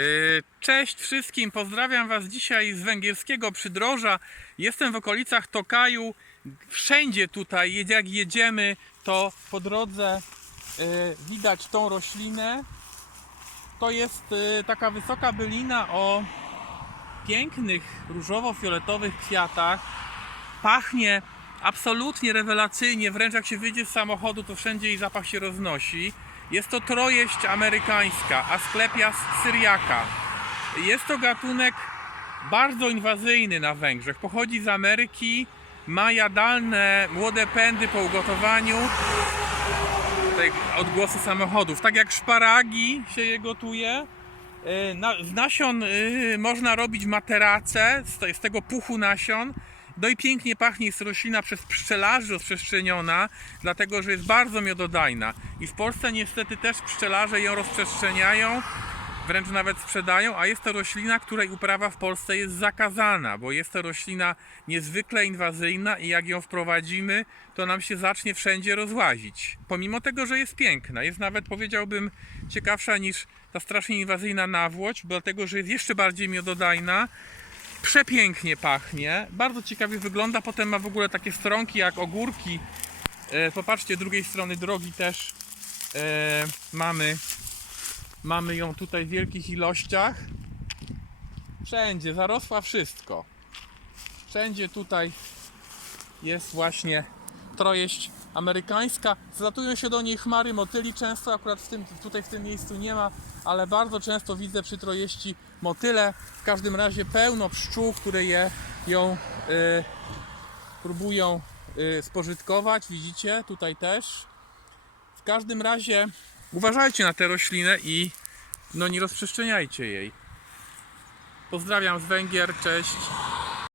Yy, Cześć wszystkim, pozdrawiam Was dzisiaj z węgierskiego przydroża. Jestem w okolicach Tokaju. Wszędzie tutaj, jak jedziemy, to po drodze yy, widać tą roślinę. To jest yy, taka wysoka bylina o pięknych różowo-fioletowych kwiatach. Pachnie absolutnie rewelacyjnie, wręcz jak się wyjdzie z samochodu, to wszędzie jej zapach się roznosi. Jest to trojeść amerykańska, Asclepias syriaca. Jest to gatunek bardzo inwazyjny na Węgrzech. Pochodzi z Ameryki, ma jadalne młode pędy po ugotowaniu. Tutaj odgłosy samochodów. Tak jak szparagi się je gotuje. Z nasion y, można robić materace, z, te- z tego puchu nasion. No i pięknie pachnie, jest roślina przez pszczelarzy rozprzestrzeniona, dlatego że jest bardzo miododajna. I w Polsce niestety też pszczelarze ją rozprzestrzeniają, wręcz nawet sprzedają, a jest to roślina, której uprawa w Polsce jest zakazana, bo jest to roślina niezwykle inwazyjna i jak ją wprowadzimy, to nam się zacznie wszędzie rozłazić. Pomimo tego, że jest piękna, jest nawet powiedziałbym ciekawsza niż ta strasznie inwazyjna nawłoć, dlatego że jest jeszcze bardziej miododajna. Przepięknie pachnie, bardzo ciekawie wygląda, potem ma w ogóle takie stronki jak ogórki. E, popatrzcie, drugiej strony drogi też e, mamy Mamy ją tutaj w wielkich ilościach. Wszędzie, zarosła wszystko. Wszędzie tutaj jest właśnie trojeść amerykańska. Zlatują się do niej chmary motyli często, akurat w tym, tutaj w tym miejscu nie ma, ale bardzo często widzę przy trojeści motyle. W każdym razie pełno pszczół, które je, ją y, próbują y, spożytkować. Widzicie, tutaj też. W każdym razie uważajcie na tę roślinę i no nie rozprzestrzeniajcie jej. Pozdrawiam z Węgier, cześć.